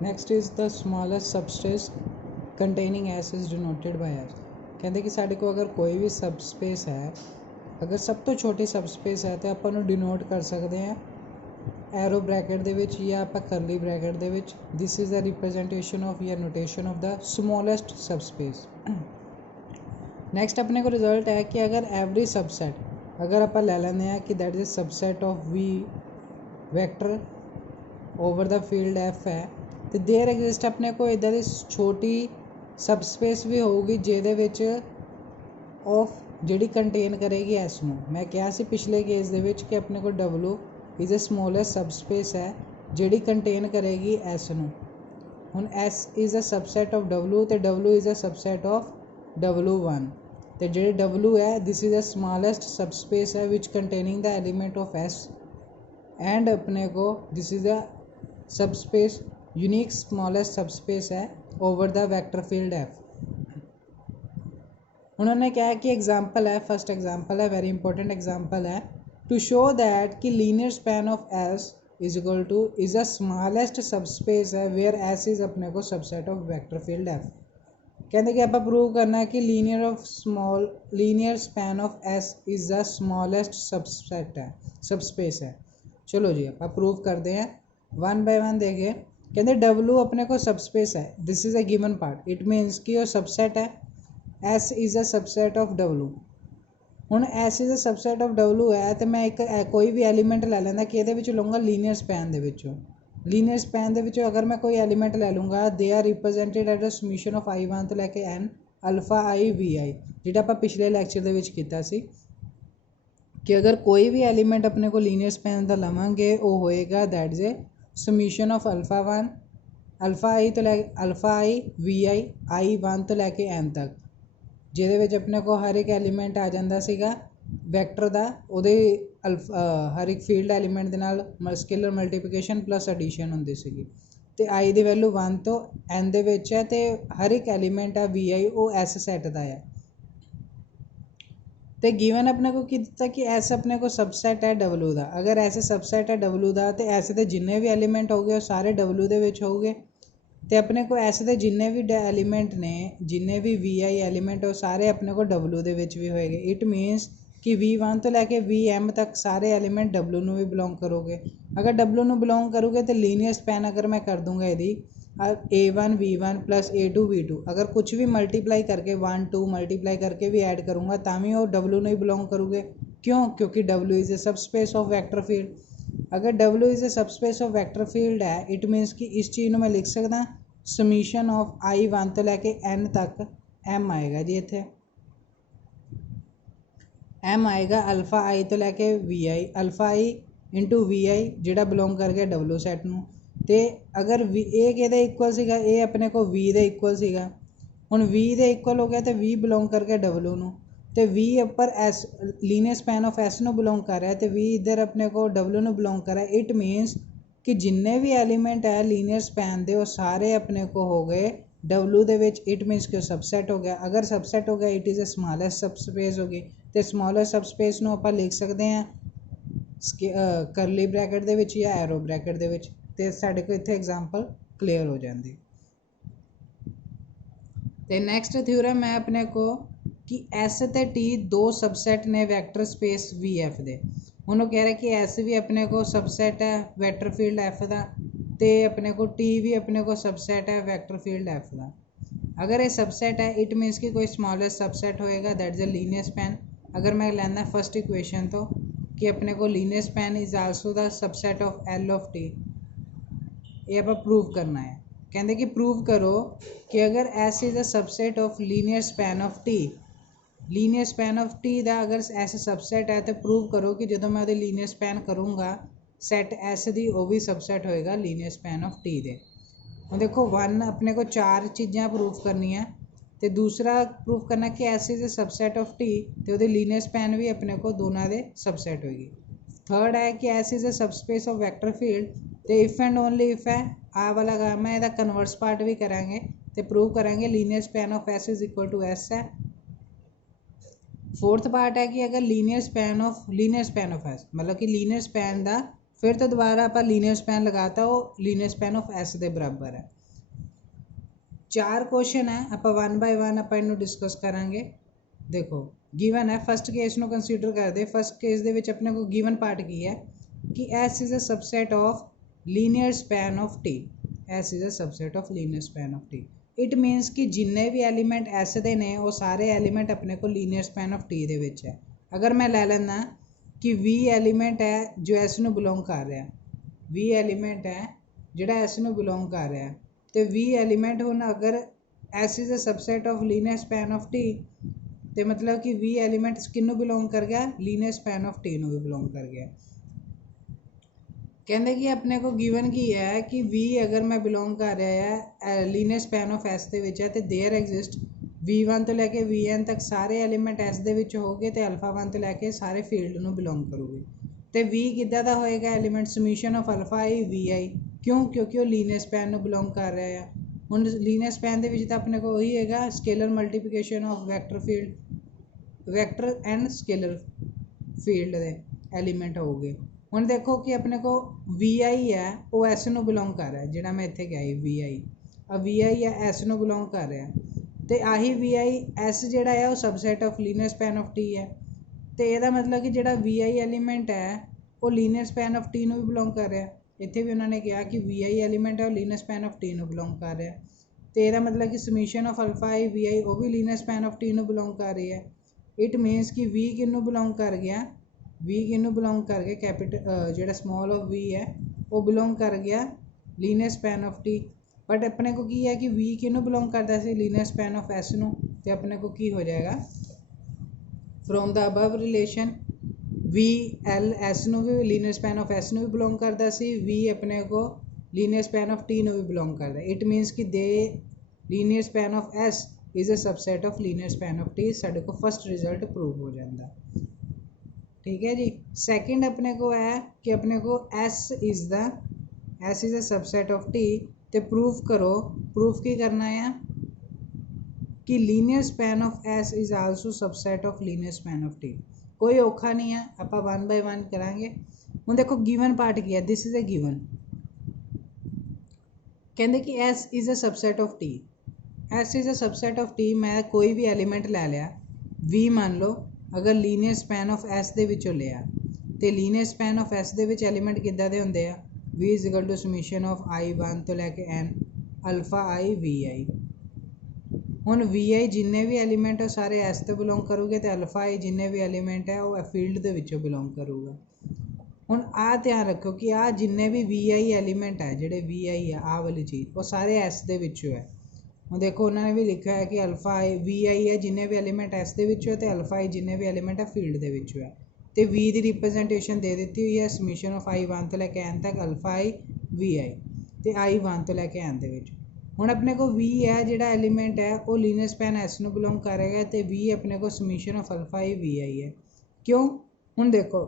Next is the smallest subspace containing S is denoted by S। कहते कि साढ़े को अगर कोई भी सबस्पेस है, अगर सब तो छोटी सबस्पेस है तो ਆਪਾਂ ਨੂੰ डिनोट कर सकते हैं एरो ब्रैकेट ਦੇ ਵਿੱਚ ਜਾਂ ਆਪਾਂ ਕਰਲੀ ब्रैकेट ਦੇ ਵਿੱਚ। This is the representation of या notation of the smallest subspace. Next अपने को रिजल्ट है कि अगर एवरी सबसैट अगर आप ले लेंगे हैं कि that is subset of V vector over the field F है तो देर एग्जिस्ट अपने को इधर ਦੀ छोटी सबस्पेस भी होगी ਜਿਹਦੇ ਵਿੱਚ ऑफ ਜਿਹੜੀ कंटेन करेगी एस ਨੂੰ। मैं ਕਿਹਾ ਸੀ पिछले केस ਦੇ ਵਿੱਚ कि अपने को W is a smallest subspace है ਜਿਹੜੀ कंटेन करेगी एस ਨੂੰ। ਹੁਣ S is a subset of W तो W is a subset of W1 तो ਜਿਹੜੇ W है this is a smallest subspace है which containing the element of S and अपने को this is a subspace unique smallest subspace है over the vector field F. उन्होंने क्या है कि एग्जाम्पल है, फर्स्ट एग्जाम्पल है, वेरी इंपॉर्टेंट एग्जाम्पल है टू शो दैट कि linear span of S is equal two is a smallest subspace है वेयर एस इज अपने को subset of vector field F. कहते कि आप प्रूव करना है कि linear span of S is the smallest subset है सबस्पेस है। चलो जी आप प्रूव करते हैं वन बाय वन। देखिए कहते डब्लू अपने को सबस्पेस है, this is a given part, it means कि वो सबसेट है S is a subset of W. ਹੁਣ S is a subset of W है तो मैं एक कोई भी एलीमेंट ले लेंदा कि ਇਹਦੇ ਵਿੱਚ ਲਊਂਗਾ ਲੀਨੀਅਰ ਸਪੈਨ ਦੇ ਵਿੱਚੋਂ। ਲੀਨੀਅਰ ਸਪੈਨ ਦੇ ਵਿੱਚੋਂ ਅਗਰ ਮੈਂ ਕੋਈ ਐਲੀਮੈਂਟ ਲੈ ਲੂੰਗਾ they are represented at a summation of I1 ਤੋਂ ਲੈ ਕੇ n ਅਲਫਾ I VI ਜਿਹੜਾ ਆਪਾਂ ਪਿਛਲੇ ਲੈਕਚਰ ਦੇ ਵਿੱਚ ਕੀਤਾ ਸੀ कि अगर कोई भी एलिमेंट अपने को लीनियर स्पैन का लवेंगे वो होएगा that is a summation of alpha one alpha I तो लैके अल्फा आई VI I1 तो लैके n तक ਜਿਹਦੇ ਵਿੱਚ ਆਪਣੇ ਕੋ ਹਰ ਇੱਕ ਐਲੀਮੈਂਟ ਆ ਜਾਂਦਾ ਸੀਗਾ ਵੈਕਟਰ ਦਾ ਉਹਦੇ ਹਰ ਇੱਕ ਫੀਲਡ ਐਲੀਮੈਂਟ ਦੇ ਨਾਲ ਸਕੇਲਰ ਮਲਟੀਪਲੀਕੇਸ਼ਨ ਪਲੱਸ ਐਡੀਸ਼ਨ ਹੁੰਦੀ ਸੀਗੀ ਤੇ i ਦੀ ਵੈਲਿਊ 1 ਤੋਂ n ਦੇ ਵਿੱਚ ਹੈ ਤੇ ਹਰ ਇੱਕ ਐਲੀਮੈਂਟ ਆ VI ਉਹ S ਸੈੱਟ ਦਾ ਹੈ। तो गिवन अपने को कि दिता कि एस अपने को सबसैट है W का। अगर ऐसे सबसैट है W का तो ऐसे तो जिन्ने भी एलीमेंट हो गए वो सारे W दे विच हो गए तो अपने को ऐसे तो जिन्ने भी एलीमेंट ने जिन्ने भी VI एलीमेंट वो सारे अपने को W दे विच भी होएगे। इट मीनस कि V1 तो लैके VM तक सारे एलीमेंट W नू भी बिलोंग करोगे। अगर W नू बिलोंग करोगे तो लीनियर स्पैन अगर मैं कर दूंगा यदि A1 V1 plus A2 V2 अगर कुछ भी मल्टीप्लाई करके 1 2 मल्टीप्लाई करके भी ऐड करूँगा तामी वो W नहीं बिलोंग करोगे। क्यों? क्योंकि W is a subspace of vector field. अगर W is a subspace of vector field है इट मीनस कि इस चीज़ में लिख सकदा समीशन ऑफ I1 तो लैके n तक m आएगा जी। इत्थे m आएगा अल्फा I तो लैके VI alpha I into VI जिहड़ा बिलोंग कर गया W सैट नू तो अगर ए किहदे इक्वल सीगा ए अपने को V दे इक्वल सीगा। हुण V दे इक्वल हो गया तो V बिलोंग कर गया W नू तो V उपर S linear span of S नू बिलोंग कर रहा है तो V इधर अपने को W नू बिलोंग कर रहा है। इट मीनस कि जिन्ने भी एलीमेंट है लीनियर स्पैन दे वो सारे अपने को हो गए W they which. It means कि सबसैट हो गया। अगर सबसैट हो गया it is a smallest subspace होगी तो स्मॉलेस्ट सबस्पेस नू आपां लिख सकते हैं करली ब्रैकेट दे विच या एरो ब्रैकेट दे विच तो साढ़े को इत्थे एग्जाम्पल क्लीयर हो जाती। तो नैक्सट थ्योरम है अपने को कि S ते T दो सबसैट ने वैक्टर स्पेस VF दे। हुण कह रहे कि S भी अपने को सबसैट है वैक्टर फील्ड F का तो अपने को T भी अपने को सबसैट है वैक्टर फील्ड F का। अगर ये सबसैट है इट मीनस कि कोई स्मॉलेस्ट सबसैट होएगा that is a linear span. अगर मैं लेना फर्स्ट इक्वेशन तो कि अपने को linear span is also the सबसैट of L of T। ये आप प्रूव करना है। कहते कि प्रूव करो कि अगर S is a subset of linear span of T linear span of T का अगर S सबसेट है तो प्रूव करो कि जो मैं वो लीनियर स्पैन करूँगा सैट S की वो भी सबसेट होएगा लीनियर स्पैन ऑफ T दे। हम देखो वन अपने को चार चीज़ां प्रूव करनी है तो दूसरा प्रूव करना कि S is a subset of T तो वो लीनियर स्पैन भी अपने को दोनों के सबसेट होगी। थर्ड है कि S is a subspace of vector field तो इफ़ एंड ओनली इफ है आ वाला काम है। इसका कन्वर्स पार्ट भी करांगे तो प्रूव करेंगे linear span of S is equal to S है। फोर्थ पार्ट है कि अगर लीनियर स्पैन ऑफ S मतलब कि लीनियर स्पैन का फिर तो दोबारा आप लीनियर स्पैन लगाता हो, लीनियर स्पैन ऑफ एस के बराबर है। 4 क्वेश्चन है, आप 1 बाय 1 आप इन्हों डिस्कस करांगे। देखो गिवन है, फस्ट केस ਨੂੰ कंसीडर करते। फस्ट केस ਦੇ ਵਿੱਚ अपने को गिवन पार्ट की है कि S is a subset of linear span of T। S is a subset of linear span of T। It means कि जिन्ने भी एलीमेंट S ਦੇ ਨੇ ਉਹ ਸਾਰੇ एलीमेंट अपने को लीनियर स्पैन ऑफ T ਦੇ ਵਿੱਚ है। अगर मैं ਲੈ ਲੈਂਦਾ कि V एलीमेंट है जो S ਨੂੰ ਬਿਲੋਂਗ ਕਰ ਰਿਹਾ, V एलीमेंट है ਜਿਹੜਾ S ਨੂੰ ਬਿਲੋਂਗ ਕਰ ਰਿਹਾ, ਤੇ V एलीमेंट ਹੁਣ अगर S is a subset of linear span of T तो मतलब कि V एलीमेंट किन्नू बिलोंग कर गया, लीनियर स्पैन ऑफ T ਨੂੰ भी बिलोंग कर गया। कहते कि अपने को गिवन की है कि V अगर मैं बिलोंग कर रहा है लीनियर स्पैन ऑफ S ਦੇ ਵਿੱਚ है तो देयर एग्जिस्ट V1 तो लैके Vn तक सारे एलीमेंट S ਦੇ ਵਿੱਚ ਹੋਗੇ तो अल्फा 1 तो लैके सारे फील्ड ਨੂੰ बिलोंग करूगे। तो V किद्दां दा होएगा element summation of alpha I Vi, क्यों? क्योंकि वो लीनियर स्पैन ਨੂੰ बिलोंग कर रहा है। ਹੁਣ ਲੀਨੀਅਰ स्पैन ਦੇ ਵਿੱਚ ਤਾਂ ਆਪਣੇ को वही हैगा scalar multiplication of vector field, vector and scalar field ਦੇ एलीमेंट हो गए। ਹੁਣ देखो कि अपने को Vi है वो S ਨੂੰ बिलोंग कर रहा है, ਜਿਹੜਾ मैं ਇੱਥੇ ਗਿਆ Vi अब Vi है S ਨੂੰ बिलोंग कर रहा है ਤੇ ਆਹੀ Vi S ਜਿਹੜਾ ਹੈ ਉਹ subset of linear span of T है। ਤੇ ਇਹਦਾ मतलब कि ਜਿਹੜਾ Vi एलीमेंट है वो लीनियर स्पैन ऑफ T ਨੂੰ भी बिलोंग कर रहा है। ਇੱਥੇ ਵੀ ਉਹਨਾਂ ਨੇ ਕਿਹਾ कि Vi एलीमेंट है ਉਹ ਲੀਨੀਅਰ स्पैन ऑफ T ਨੂੰ बिलोंग कर रहा है। ਤੇ ਇਹਦਾ मतलब कि ਸਮੀਸ਼ਨ ऑफ अल्फा I Vi ਉਹ ਵੀ ਲੀਨੀਅਰ स्पैन ऑफ T ਨੂੰ बिलोंग कर रही है। इट मीनस कि V किन्नू बिलोंग कर गया, V किन्नू बिलोंग कर गया कैपिटल जो स्मॉल ऑफ V है वो बिलोंग कर गया linear span of T। But अपने को की है कि V किन्नू बिलोंग करता है लीनियर स्पैन ऑफ S ਨੂੰ, तो अपने को की हो जाएगा from the above relation V L S ਨੂੰ भी लीनियर स्पैन ऑफ S ਨੂੰ भी बिलोंग करता सी, V अपने को लीनियर स्पैन ऑफ T ਨੂੰ भी बिलोंग करता है। इट मीनस कि the linear span of S is a subset of linear span of T। साढ़े को फर्स्ट रिजल्ट प्रूव हो जाता। ठीक है जी। सैकेंड अपने को है कि अपने को S is a subset of T, तो प्रूव करो। प्रूफ की करना है कि linear span of S is also subset of linear span of T। कोई औखा नहीं है, आप 1 बाय 1 करांगे। हुण देखो गिवन पार्ट की है, दिस इज़ अ गिवन। कहते कि S is a subset of T। S is a subset of T। मैं कोई भी एलीमेंट लै लिया V मान लो, अगर लीनियर स्पैन ऑफ S ਦੇ ਵਿੱਚੋਂ ਲਿਆ तो लीनियर स्पैन ऑफ S ਦੇ ਵਿੱਚ एलीमेंट किद्दां ਦੇ ਹੁੰਦੇ ਆ, V is equal to summation of I1 तो लैके N अल्फा I Vi। ਹੁਣ Vi जिन्ने भी एलीमेंट ਉਹ ਸਾਰੇ S ਤੋਂ ਬਿਲੋਂਗ ਕਰੂਗੇ ਤੇ अल्फा I जिन्ने भी एलीमेंट है ਉਹ फील्ड ਦੇ ਵਿੱਚੋਂ ਬਿਲੋਂਗ ਕਰੂਗਾ। ਹੁਣ ਆ ਧਿਆਨ ਰੱਖੋ ਕਿ ਆ ਜਿੰਨੇ ਵੀ Vi एलीमेंट है ਜਿਹੜੇ Vi है ਆ वाली चीज़ वो सारे S ਦੇ ਵਿੱਚੋਂ है। ਹੁਣ देखो उन्होंने भी लिखा है कि अल्फा I Vi है जिन्ने भी एलीमेंट S ਦੇ ਵਿੱਚੋਂ ਤੇ अल्फा I जिन्ने भी एलीमेंट है फील्ड ਦੇ ਵਿੱਚੋਂ है। तो V की रिप्रजेंटेशन दे दी हुई है समीशन ऑफ I1 तो लैके N तक अल्फा I Vi तो I1 तो लैके N ਦੇ ਵਿੱਚ। ਹੁਣ अपने को V है ਜਿਹੜਾ एलीमेंट है वो लीनियर स्पैन S ਨੂੰ बिलोंग करेगा तो V अपने को summation of alpha I Vi है। क्यों? ਹੁਣ देखो